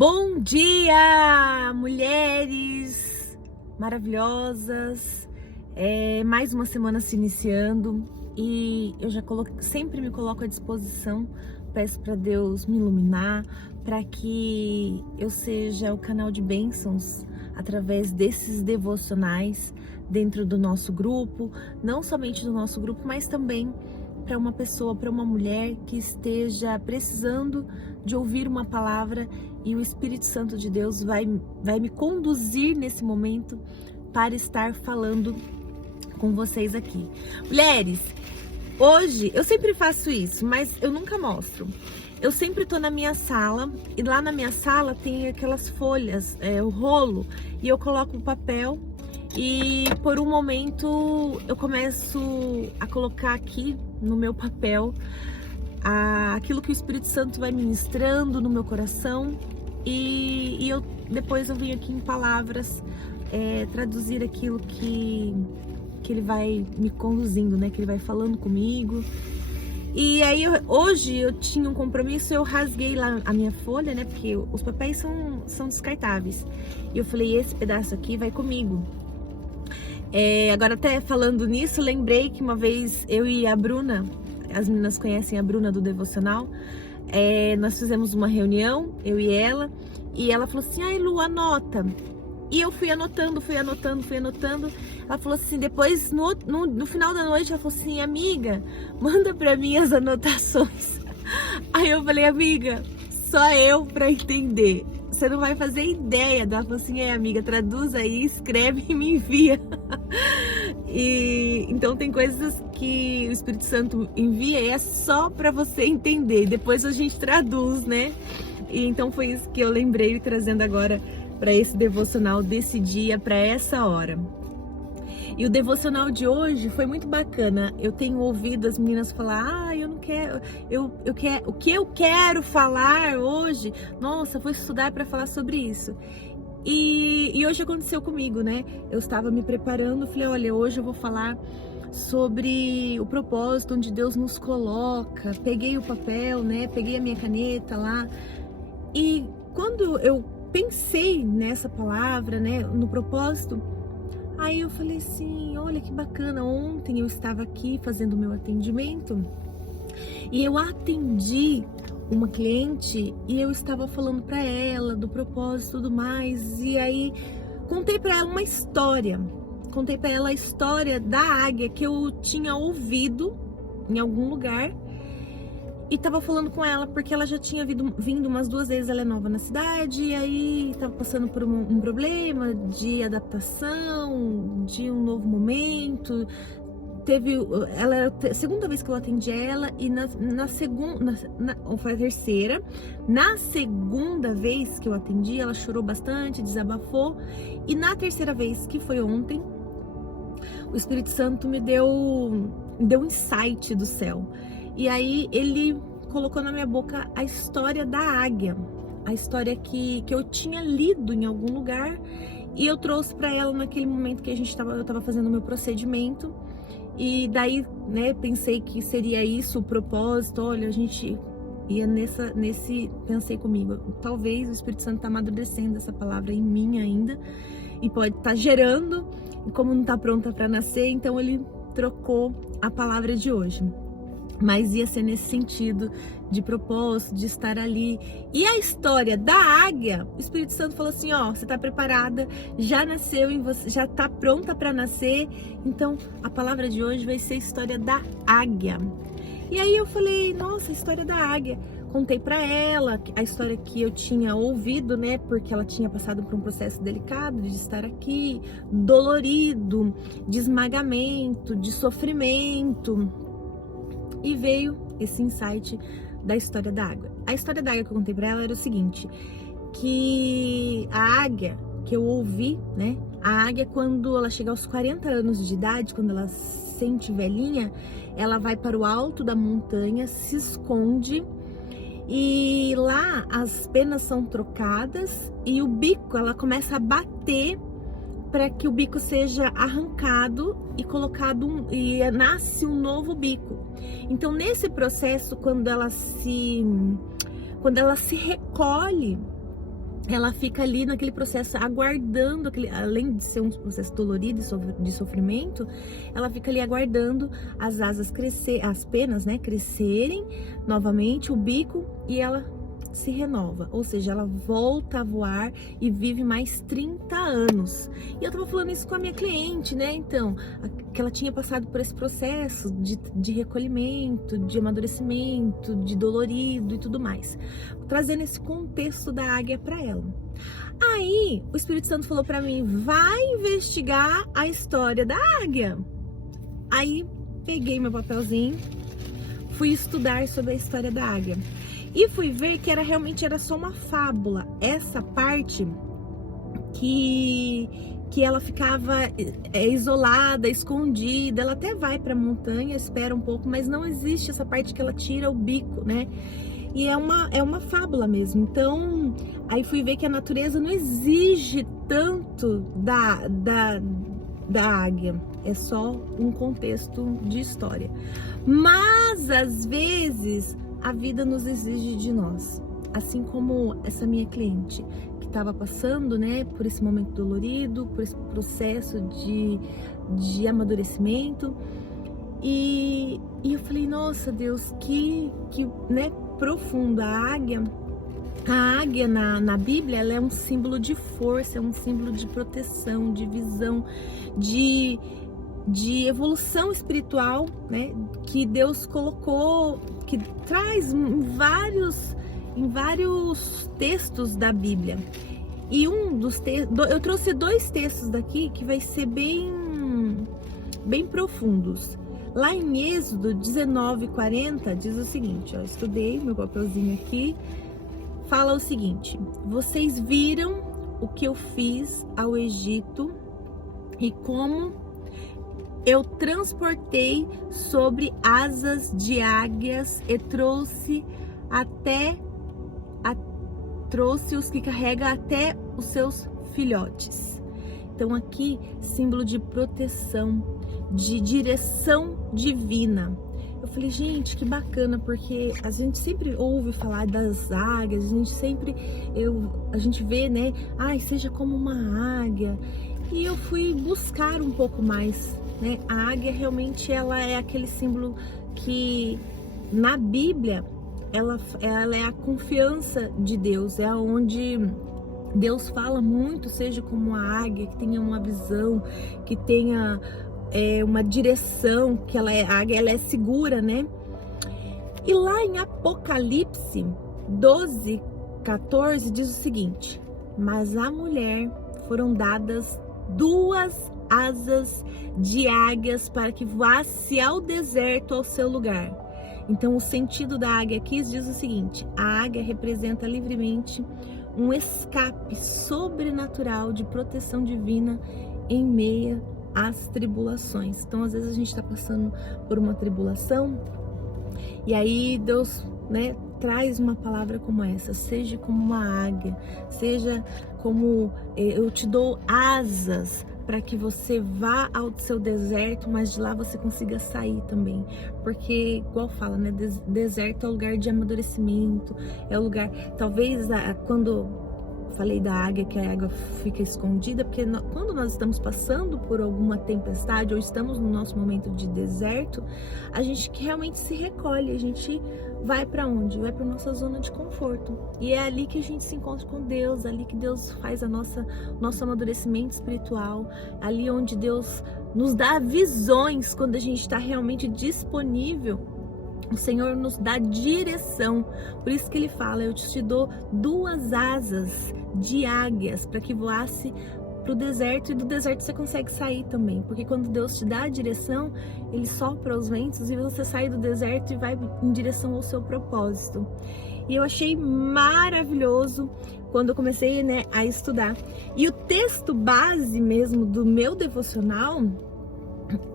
Bom dia, mulheres maravilhosas. Mais uma semana se iniciando e eu já sempre me coloco à disposição. Peço para Deus me iluminar, para que eu seja o canal de bênçãos através desses devocionais dentro do nosso grupo, não somente do nosso grupo, mas também para uma pessoa, para uma mulher que esteja precisando de ouvir uma palavra, e o Espírito Santo de Deus vai me conduzir nesse momento para estar falando com vocês aqui. Mulheres, hoje eu sempre faço isso, mas eu nunca mostro. Eu sempre tô na minha sala e lá na minha sala tem aquelas folhas, o rolo, e eu coloco o papel e por um momento eu começo a colocar aqui no meu papel aquilo que o Espírito Santo vai ministrando no meu coração, e depois eu venho aqui em palavras traduzir aquilo que ele vai me conduzindo, né? Que ele vai falando comigo. E aí hoje eu tinha um compromisso, eu rasguei lá a minha folha, né? Porque os papéis são descartáveis. E eu falei, esse pedaço aqui vai comigo. Agora até falando nisso, lembrei que uma vez eu e a Bruna, as meninas conhecem a Bruna do Devocional, nós fizemos uma reunião, eu e ela falou assim, ai Lu, anota. E eu fui anotando. Ela falou assim, depois no final da noite, ela falou assim, amiga, manda pra mim as anotações. Aí eu falei, amiga, só eu pra entender. Você não vai fazer ideia. Ela falou assim, amiga, traduz aí, escreve e me envia. E então tem coisas que o Espírito Santo envia e é só para você entender. Depois a gente traduz, né? E então foi isso que eu lembrei trazendo agora para esse devocional desse dia, para essa hora. E o devocional de hoje foi muito bacana. Eu tenho ouvido as meninas falar, eu não quero, eu quero, o que eu quero falar hoje? Nossa, vou estudar para falar sobre isso. E hoje aconteceu comigo, né? Eu estava me preparando, falei, olha, hoje eu vou falar sobre o propósito onde Deus nos coloca. Peguei o papel, né? Peguei a minha caneta lá. E quando eu pensei nessa palavra, né? No propósito, aí eu falei assim, olha que bacana, ontem eu estava aqui fazendo o meu atendimento e eu atendi uma cliente e eu estava falando para ela do propósito e tudo mais, e aí contei para ela uma história, contei para ela a história da águia que eu tinha ouvido em algum lugar e tava falando com ela porque ela já tinha vindo umas 2 vezes, ela é nova na cidade, e aí tava passando por um problema de adaptação, de um novo momento. Ela era a segunda vez que eu atendi ela, e foi a terceira. Na segunda vez que eu atendi, ela chorou bastante, desabafou, e na terceira vez, que foi ontem, o Espírito Santo me deu um insight do céu. E aí ele colocou na minha boca a história da águia, a história que eu tinha lido em algum lugar, e eu trouxe para ela naquele momento que eu estava fazendo o meu procedimento. E daí, né, pensei que seria isso o propósito. Olha, a gente ia pensei comigo, talvez o Espírito Santo tá amadurecendo essa palavra em mim ainda, e pode estar gerando, e como não tá pronta para nascer, então ele trocou a palavra de hoje. Mas ia ser nesse sentido de propósito, de estar ali. E a história da águia, o Espírito Santo falou assim, ó, você tá preparada, já nasceu em você, já tá pronta para nascer. Então, a palavra de hoje vai ser a história da águia. E aí eu falei, nossa, a história da águia. Contei para ela a história que eu tinha ouvido, né? Porque ela tinha passado por um processo delicado de estar aqui, dolorido, de esmagamento, de sofrimento. E veio esse insight da história da águia. A história da águia que eu contei pra ela era o seguinte, que a águia que eu ouvi, né? A águia, quando ela chega aos 40 anos de idade, quando ela se sente velhinha, ela vai para o alto da montanha, se esconde, e lá as penas são trocadas e o bico, ela começa a bater para que o bico seja arrancado e colocado e nasce um novo bico. Então, nesse processo, quando ela se recolhe ela fica ali naquele processo aguardando, além de ser um processo dolorido de sofrimento, ela fica ali aguardando as asas crescer, as penas, né, crescerem novamente, o bico, e ela se renova, ou seja, ela volta a voar e vive mais 30 anos. E eu tava falando isso com a minha cliente, né, então, que ela tinha passado por esse processo de recolhimento, de amadurecimento, de dolorido e tudo mais, trazendo esse contexto da águia para ela. Aí, o Espírito Santo falou para mim, vai investigar a história da águia. Aí, peguei meu papelzinho, fui estudar sobre a história da águia. E fui ver que realmente era só uma fábula. Essa parte que ela ficava isolada, escondida, ela até vai para a montanha, espera um pouco, mas não existe essa parte que ela tira o bico, né? E é uma fábula mesmo. Então, aí fui ver que a natureza não exige tanto da águia. É só um contexto de história. Mas, às vezes, a vida nos exige de nós. Assim como essa minha cliente, que estava passando, né, por esse momento dolorido, por esse processo de amadurecimento. E eu falei, nossa Deus, que né, profundo. A águia na Bíblia, ela é um símbolo de força, é um símbolo de proteção, de visão, de evolução espiritual, né, que Deus colocou, que traz em vários textos da Bíblia. E eu trouxe 2 textos daqui que vai ser bem profundos. Lá em Êxodo 19:40 diz o seguinte, ó, estudei meu papelzinho aqui, fala o seguinte: vocês viram o que eu fiz ao Egito e como eu transportei sobre asas de águias e trouxe os que carrega até os seus filhotes. Então aqui, símbolo de proteção, de direção divina. Eu falei, gente, que bacana, porque a gente sempre ouve falar das águias, a gente vê, né, seja como uma águia. E eu fui buscar um pouco mais, né? A águia realmente ela é aquele símbolo que na Bíblia ela é a confiança de Deus, é onde Deus fala muito, seja como a águia, que tenha uma visão, que tenha uma direção, que a águia ela é segura, né? E lá em Apocalipse 12:14 diz o seguinte: mas à mulher foram dadas 2 asas de águias para que voasse ao deserto ao seu lugar. Então o sentido da águia aqui diz o seguinte: a águia representa livremente um escape sobrenatural de proteção divina em meio às tribulações. Então às vezes a gente está passando por uma tribulação e aí Deus, né, traz uma palavra como essa: seja como uma águia, seja como eu te dou asas para que você vá ao seu deserto, mas de lá você consiga sair também, porque igual fala, né, deserto é o lugar de amadurecimento, é o lugar, talvez quando falei da águia, que a águia fica escondida, porque quando nós estamos passando por alguma tempestade ou estamos no nosso momento de deserto, a gente que realmente se recolhe, a gente vai para onde? Vai para nossa zona de conforto. E é ali que a gente se encontra com Deus, ali que Deus faz nosso amadurecimento espiritual, ali onde Deus nos dá visões quando a gente está realmente disponível. O Senhor nos dá direção. Por isso que Ele fala: eu te dou 2 asas de águias para que voasse para o deserto, e do deserto você consegue sair também, porque quando Deus te dá a direção, Ele sopra os ventos e você sai do deserto e vai em direção ao seu propósito. E eu achei maravilhoso quando eu comecei, né, a estudar. E o texto base mesmo do meu devocional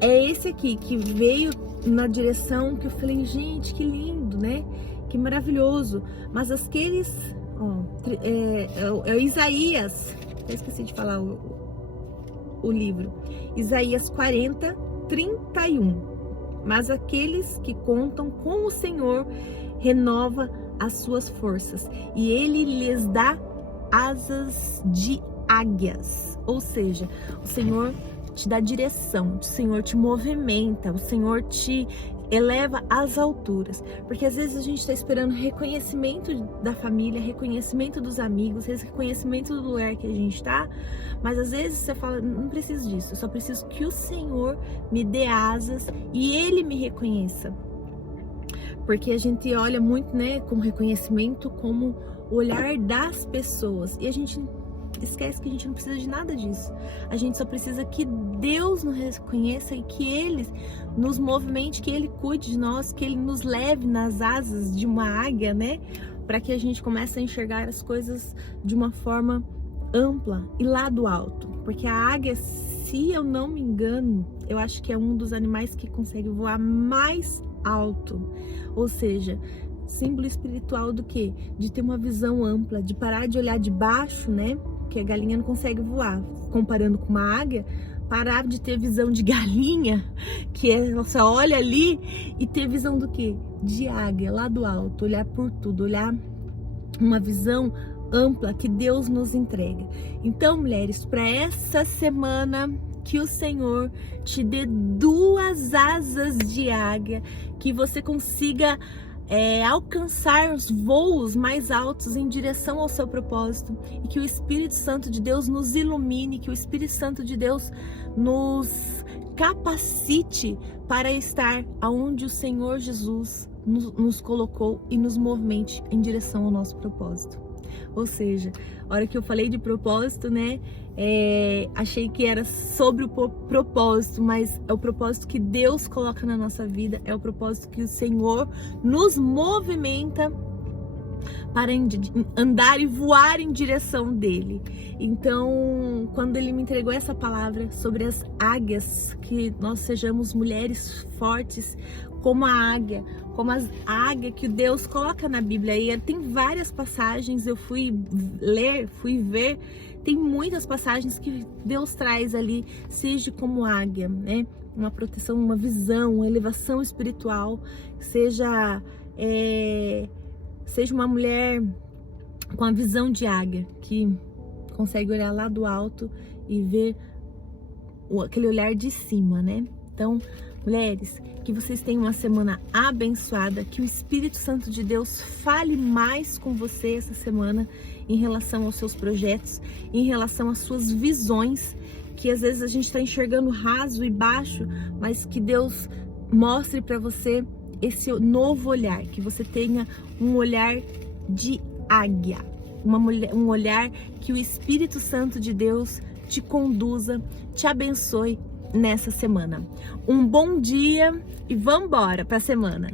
é esse aqui, que veio na direção que eu falei, gente, que lindo, né? Que maravilhoso. Mas aqueles, Isaías, eu esqueci de falar o livro, Isaías 40:31. Mas aqueles que contam com o Senhor renova as suas forças, e Ele lhes dá asas de águias, ou seja, o Senhor te dá direção, o Senhor te movimenta, o Senhor te eleva às alturas, porque às vezes a gente está esperando reconhecimento da família, reconhecimento dos amigos, reconhecimento do lugar que a gente está, mas às vezes você fala, não preciso disso, eu só preciso que o Senhor me dê asas e Ele me reconheça, porque a gente olha muito, né, com reconhecimento como o olhar das pessoas, e a gente esquece que a gente não precisa de nada disso. A gente só precisa que Deus nos reconheça e que Ele nos movimente, que Ele cuide de nós, que Ele nos leve nas asas de uma águia, né? Para que a gente comece a enxergar as coisas de uma forma ampla e lá do alto. Porque a águia, se eu não me engano, eu acho que é um dos animais que consegue voar mais alto. Ou seja, símbolo espiritual do quê? De ter uma visão ampla, de parar de olhar de baixo, né? Que a galinha não consegue voar, comparando com uma águia, parar de ter visão de galinha, que ela só olha ali, e ter visão do quê? De águia, lá do alto, olhar por tudo, olhar uma visão ampla que Deus nos entrega. Então, mulheres, para essa semana, que o Senhor te dê 2 asas de águia, que você consiga alcançar os voos mais altos em direção ao seu propósito, e que o Espírito Santo de Deus nos ilumine, que o Espírito Santo de Deus nos capacite para estar aonde o Senhor Jesus nos colocou e nos movimente em direção ao nosso propósito. Ou seja, a hora que eu falei de propósito, né, achei que era sobre o propósito, mas é o propósito que Deus coloca na nossa vida, é o propósito que o Senhor nos movimenta para andar e voar em direção dele. Então, quando ele me entregou essa palavra sobre as águias, que nós sejamos mulheres fortes como a águia, como a águia que Deus coloca na Bíblia. E tem várias passagens, eu fui ler, fui ver, tem muitas passagens que Deus traz ali, seja como águia, né? Uma proteção, uma visão, uma elevação espiritual, seja uma mulher com a visão de águia, que consegue olhar lá do alto e ver aquele olhar de cima, né? Então, mulheres, que vocês tenham uma semana abençoada, que o Espírito Santo de Deus fale mais com você essa semana em relação aos seus projetos, em relação às suas visões, que às vezes a gente está enxergando raso e baixo, mas que Deus mostre para você esse novo olhar, que você tenha um olhar de águia, um olhar que o Espírito Santo de Deus te conduza, te abençoe nessa semana. Um bom dia e vamos embora para a semana.